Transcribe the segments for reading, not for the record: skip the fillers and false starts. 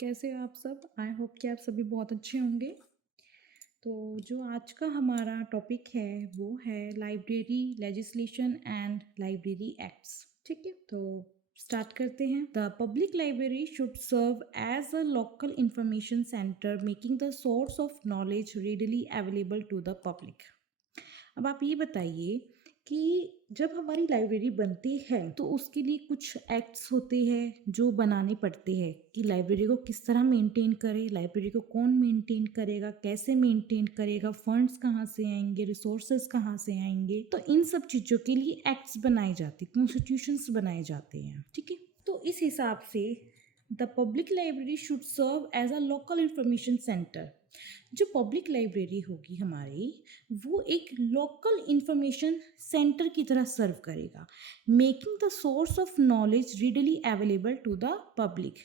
कैसे हो आप सब? आई होप कि आप सभी बहुत अच्छे होंगे। तो जो आज का हमारा टॉपिक है वो है library legislation and library acts. ठीक है, तो स्टार्ट करते हैं। The public library should serve as a local information centre making the source of knowledge readily available to the public. अब आप ये बताइए कि जब हमारी लाइब्रेरी बनती है तो उसके लिए कुछ एक्ट्स होते हैं जो बनाने पड़ते हैं कि लाइब्रेरी को किस तरह मेंटेन करें, लाइब्रेरी को कौन मेंटेन करेगा, कैसे मेंटेन करेगा, फंड्स कहाँ से आएंगे, रिसोर्सेज कहाँ से आएंगे। तो इन सब चीज़ों के लिए एक्ट्स बनाए जाते, कॉन्स्टिट्यूशंस बनाए जाते हैं। ठीक है, तो इस हिसाब से the public library should serve as a local information centre. जो पब्लिक लाइब्रेरी होगी हमारी, वो एक लोकल इंफॉर्मेशन सेंटर की तरह सर्व करेगा, making the source of knowledge readily available to the public.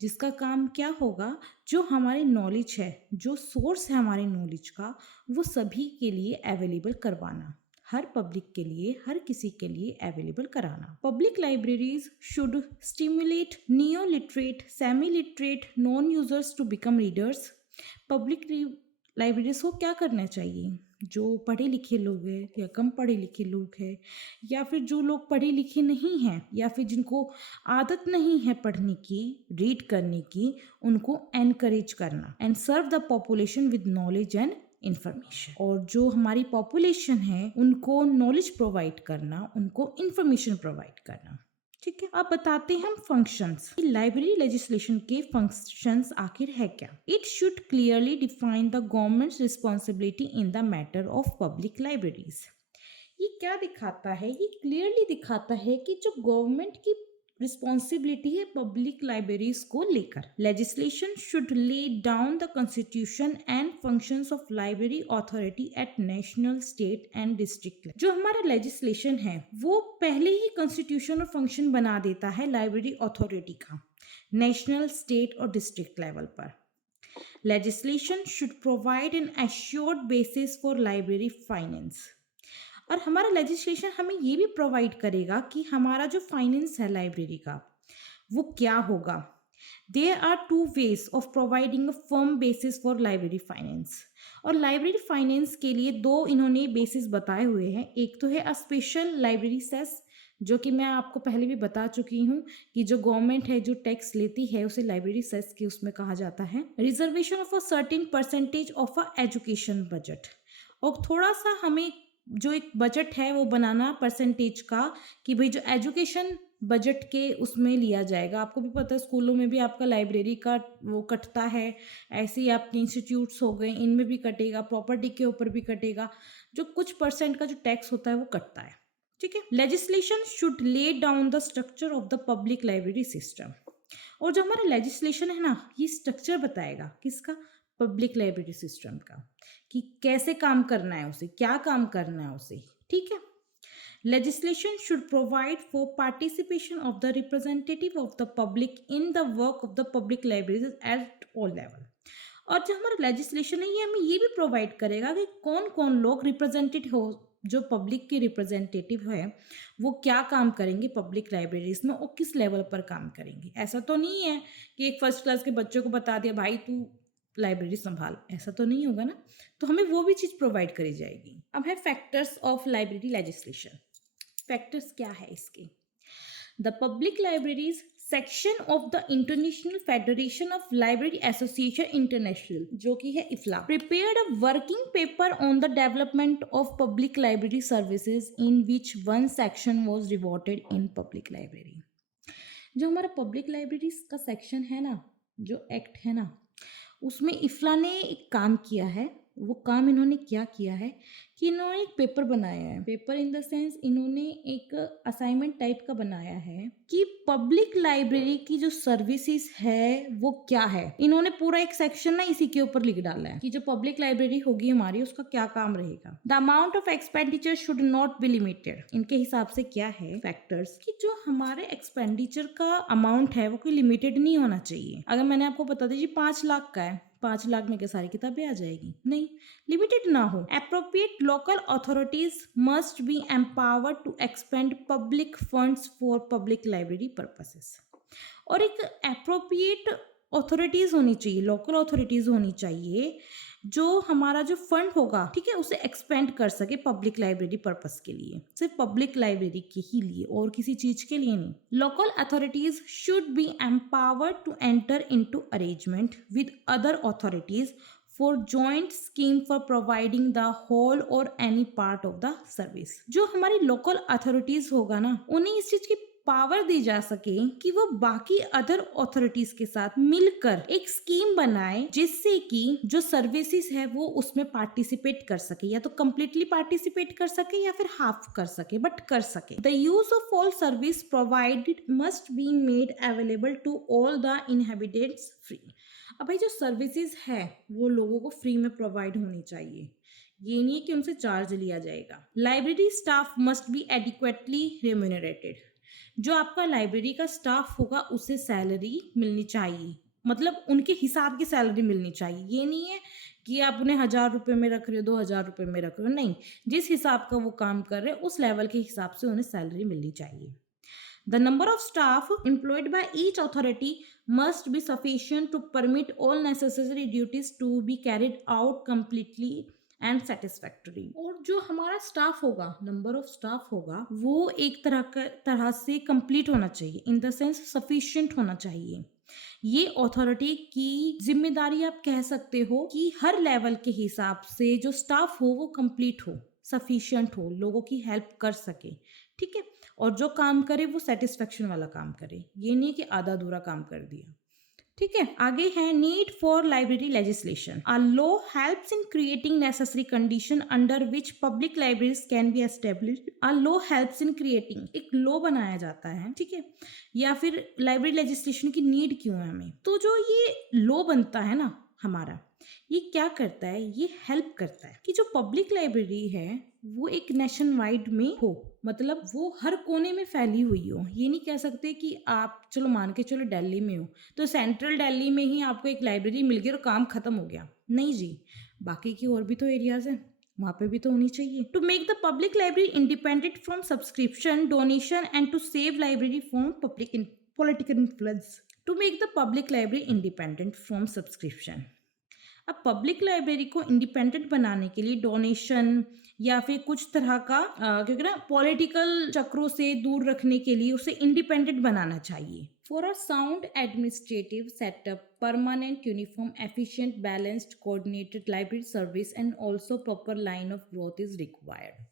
जिसका काम क्या होगा, जो हमारी नॉलेज है, जो सोर्स है हमारे नॉलेज का, वो सभी के लिए अवेलेबल करवाना, हर पब्लिक के लिए, हर किसी के लिए अवेलेबल कराना। Public libraries should stimulate neo literate, semi literate, non users to become readers. Public libraries को क्या करना चाहिए, जो पढ़े लिखे लोग हैं या कम पढ़े लिखे लोग हैं, या फिर जो लोग पढ़े लिखे नहीं हैं, या फिर जिनको आदत नहीं है पढ़ने की, रीड करने की, उनको एनकरेज करना and serve the population with knowledge and information. और जो हमारी पॉपुलेशन है उनको नॉलेज प्रोवाइड करना, उनको इंफॉर्मेशन प्रोवाइड करना। ठीक है, अब बताते हैं हम फंक्शंस। लाइब्रेरी लेजिस्लेशन के फंक्शंस आखिर है क्या। It should clearly define the governments responsibility in the matter of public libraries. ये क्या दिखाता है, ये क्लियरली दिखाता है कि जो गवर्नमेंट की रिस्पॉन्सिबिलिटी है पब्लिक लाइब्रेरीज को लेकर। Legislation should lay down the constitution and functions of library authority at national, state and district. जो हमारा लेजिस्लेशन है वो पहले ही कॉन्स्टिट्यूशन और फंक्शन बना देता है लाइब्रेरी अथॉरिटी का, नेशनल, स्टेट और डिस्ट्रिक्ट लेवल पर। Legislation should provide an assured basis for library finance. और हमारा लेजिस्लेशन हमें ये भी प्रोवाइड करेगा कि हमारा जो फाइनेंस है लाइब्रेरी का वो क्या होगा। There are two ways of providing a firm basis for library finance. और लाइब्रेरी फाइनेंस के लिए दो इन्होंने बेसिस बताए हुए हैं। एक तो है अ स्पेशल लाइब्रेरी सेस, जो कि मैं आपको पहले भी बता चुकी हूँ कि जो गवर्नमेंट है जो टैक्स लेती है उसे लाइब्रेरी सेस के उसमें कहा जाता है। Reservation of a certain percentage of a education budget. और थोड़ा सा हमें जो एक बजट है वो बनाना परसेंटेज का, कि भाई जो एजुकेशन बजट के उसमें लिया जाएगा। आपको भी पता है स्कूलों में भी आपका लाइब्रेरी का वो कटता है, ऐसे ही आपके इंस्टीट्यूट्स हो गए इनमें भी कटेगा, प्रॉपर्टी के ऊपर भी कटेगा, जो कुछ परसेंट का जो टैक्स होता है वो कटता है। ठीक है, legislation should lay down the structure of the public library system. और जो हमारा लेजिस्लेशन है ना, ये स्ट्रक्चर बताएगा किसका, पब्लिक लाइब्रेरी सिस्टम का, कि कैसे काम करना है उसे, क्या काम करना है उसे। ठीक है, legislation should provide for participation of the representative of the public in the work of the public libraries at all level। और जो हमारा लेजिस्लेशन है ये हमें ये भी प्रोवाइड करेगा कि कौन कौन लोग रिप्रेजेंटेटिव हो, जो पब्लिक के रिप्रेजेंटेटिव है वो क्या काम करेंगे पब्लिक लाइब्रेरीज में और किस लेवल पर काम करेंगे। ऐसा तो नहीं है कि एक फर्स्ट क्लास के बच्चों को बता दिया भाई तू लाइब्रेरी संभाल, ऐसा तो नहीं होगा ना। तो हमें वो भी चीज़ प्रोवाइड करी जाएगी। अब है factors of library legislation. Factors क्या है इसके। The public libraries section of the international federation of library association international, जो कि है IFLA, prepared a working paper on the development of public library services in which one section was devoted in public library. जो हमारा public libraries का section है ना, जो act है ना, उसमें इफ्ला ने एक काम किया है। वो काम इन्होंने क्या किया है कि इन्होंने एक पेपर बनाया है। पेपर इन द सेंस इन्होंने एक असाइनमेंट टाइप का बनाया है कि पब्लिक लाइब्रेरी की जो सर्विसेज है वो क्या है। इन्होंने पूरा एक सेक्शन ना इसी के ऊपर लिख डाला है कि जो पब्लिक लाइब्रेरी होगी हमारी उसका क्या काम रहेगा। The amount of expenditure should not be limited. इनके हिसाब से क्या है फैक्टर्स कि जो हमारे एक्सपेंडिचर का अमाउंट है वो कोई लिमिटेड नहीं होना चाहिए। अगर मैंने आपको बता दीजिए 5 लाख का है, 5 लाख में क्या सारी किताबें आ जाएगी, नहीं, लिमिटेड ना हो। Appropriate local authorities must be empowered to expend public funds for public library purposes. और एक एप्रोप्रिएट अथॉरिटीज होनी चाहिए, लोकल अथॉरिटीज होनी चाहिए, जो हमारा जो फंड होगा, ठीक है, उसे एक्सपेंड कर सके पब्लिक लाइब्रेरी पर्पस के लिए, सिर्फ पब्लिक लाइब्रेरी के ही लिए और किसी चीज के लिए नहीं। Local authorities should be empowered to enter into arrangement with other authorities for joint scheme for providing the whole or any part of the service. जो हमारी लोकल अथॉरिटीज होगा ना, उन्हें इस चीज की पावर दी जा सके कि वो बाकी अदर अथॉरिटीज के साथ मिलकर एक स्कीम बनाए, जिससे कि जो सर्विसेज है वो उसमें पार्टिसिपेट कर सके, या तो कंप्लीटली पार्टिसिपेट कर सके या फिर हाफ कर सके, बट कर सके। The use of all service provided must be made available to all the inhabitants free. अब भाई जो सर्विसेज है वो लोगों को फ्री में प्रोवाइड होनी चाहिए, ये नहीं है कि उनसे चार्ज लिया जाएगा। Library staff must be adequately remunerated. जो आपका लाइब्रेरी का स्टाफ होगा उसे सैलरी मिलनी चाहिए, मतलब उनके हिसाब की सैलरी मिलनी चाहिए। ये नहीं है कि आप उन्हें 1,000 रुपये में रख रहे हो, 2,000 रुपये में रख रहे हो, नहीं, जिस हिसाब का वो काम कर रहे हैं उस लेवल के हिसाब से उन्हें सैलरी मिलनी चाहिए। The number of staff employed by each authority must be sufficient to permit all necessary duties to be carried out completely and satisfactory। और जो हमारा स्टाफ होगा, नंबर ऑफ स्टाफ होगा, वो एक तरह से कंप्लीट होना चाहिए, इन द सेंस सफिशिएंट होना चाहिए। ये अथॉरिटी की जिम्मेदारी आप कह सकते हो कि हर लेवल के हिसाब से जो स्टाफ हो वो कंप्लीट हो, सफिशिएंट हो, लोगों की हेल्प कर सके, ठीक है, और जो काम करे वो सेटिस्फेक्शन वाला काम करे, ये नहीं कि आधा अधूरा काम कर दिया, ठीक है। आगे है need for library legislation. A law helps in creating necessary condition under which public libraries can be established. A law helps in creating, एक लॉ बनाया जाता है, ठीक है, या फिर लाइब्रेरी लेजिस्लेशन की नीड क्यों है हमें, तो जो ये लॉ बनता है ना हमारा, ये क्या करता है, ये हेल्प करता है कि जो पब्लिक लाइब्रेरी है वो एक नेशन वाइड में हो, मतलब वो हर कोने में फैली हुई हो। ये नहीं कह सकते कि आप चलो मान के चलो दिल्ली में हो तो सेंट्रल दिल्ली में ही आपको एक लाइब्रेरी मिल गई और काम खत्म हो गया, नहीं जी, बाकी की और भी तो एरियाज हैं, वहां पे भी तो होनी चाहिए। To make the public library independent from subscription, donation and to save library from public political influence. To make the public library independent from subscription, अब पब्लिक लाइब्रेरी को इंडिपेंडेंट बनाने के लिए डोनेशन या फिर कुछ तरह का क्योंकि ना पॉलिटिकल चक्रों से दूर रखने के लिए उसे इंडिपेंडेंट बनाना चाहिए। For a sound administrative setup, permanent, uniform, efficient, balanced, coordinated library service and also proper line of growth is required.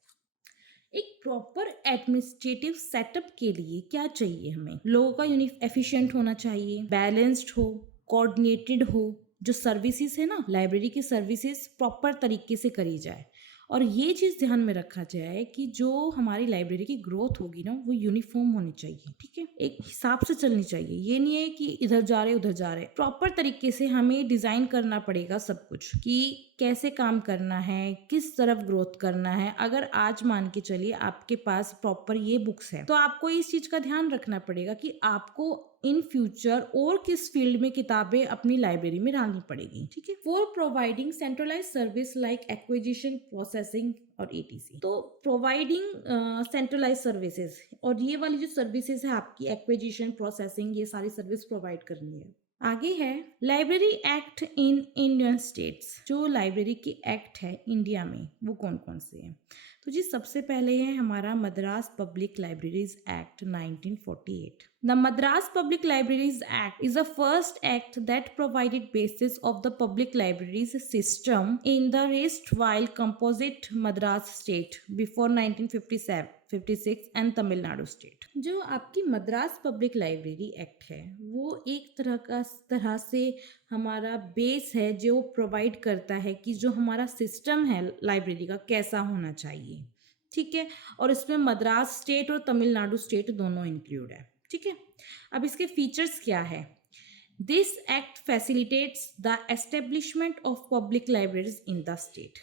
एक प्रॉपर एडमिनिस्ट्रेटिव सेटअप के लिए क्या चाहिए हमें, लोगों का एफिशिएंट होना चाहिए, बैलेंस्ड हो, कोऑर्डिनेटेड हो, जो सर्विसेज है ना लाइब्रेरी की सर्विसेज प्रॉपर तरीके से करी जाए, और ये चीज़ ध्यान में रखा जाए कि जो हमारी लाइब्रेरी की ग्रोथ होगी ना वो यूनिफॉर्म होनी चाहिए, ठीक है, एक हिसाब से चलनी चाहिए। ये नहीं है कि इधर जा रहे उधर जा रहे, प्रॉपर तरीके से हमें डिजाइन करना पड़ेगा सब कुछ कि कैसे काम करना है, किस तरफ ग्रोथ करना है। अगर आज मान के चलिए आपके पास प्रॉपर ये बुक्स है तो आपको इस चीज का ध्यान रखना पड़ेगा कि आपको इन फ्यूचर और किस फील्ड में किताबें अपनी लाइब्रेरी में डालनी पड़ेगी, ठीक है। For providing centralize service like acquisition, processing और एटीसी, तो प्रोवाइडिंग सेंट्रलाइज सर्विसेज, और ये वाली जो सर्विसेज है आपकी एक्विजिशन, प्रोसेसिंग, ये सारी सर्विस प्रोवाइड करनी है। आगे है library act in Indian states. जो लाइब्रेरी के एक्ट है इंडिया में वो कौन कौन से हैं, तो जी सबसे पहले है हमारा Madras public libraries act 1948। The Madras Public Libraries Act is the first act that provided basis of the public libraries system in the erstwhile composite Madras state before 1956 and Tamil Nadu state। जो आपकी Madras public library act है वो एक तरह से हमारा base है जो प्रोवाइड करता है कि जो हमारा सिस्टम है लाइब्रेरी का कैसा होना चाहिए, ठीक है, और इसमें मद्रास स्टेट और तमिलनाडु स्टेट दोनों इंक्लूड है, ठीक है। अब इसके फीचर्स क्या है, this act facilitates the establishment of public libraries in the state.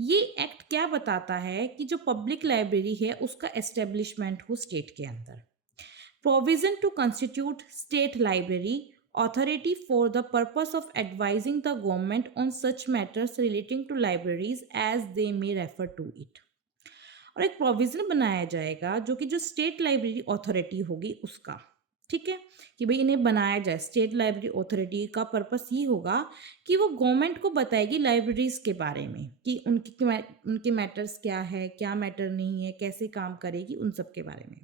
ये एक्ट क्या बताता है कि जो पब्लिक लाइब्रेरी है उसका एस्टेब्लिशमेंट हो स्टेट के अंदर। Provision to constitute state library authority for the purpose of advising the government on such matters relating to libraries as they may refer to it। और एक प्रोविजन बनाया जाएगा जो कि जो स्टेट लाइब्रेरी अथॉरिटी होगी उसका, ठीक है, कि भाई इन्हें बनाया जाए। स्टेट लाइब्रेरी अथॉरिटी का पर्पस ये होगा कि वो गवर्नमेंट को बताएगी लाइब्रेरीज के बारे में कि उनके मैटर्स क्या है, क्या मैटर नहीं है, कैसे काम करेगी, उन सब के बारे में।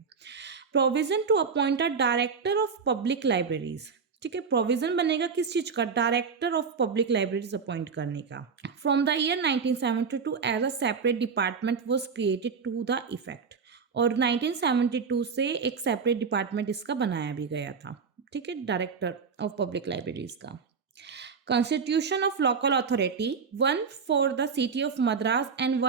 Provision to appoint a director of public libraries, ठीक है, प्रोविजन बनेगा किस चीज का, director of public libraries appoint करने का। From the year 1972 as a separate department was created to the effect, और 1972 से एक सेपरेट डिपार्टमेंट इसका बनाया भी गया था, ठीक है, डायरेक्टर ऑफ पब्लिक लाइब्रेरीज का। Constitution of local authority, one for the city of Madras and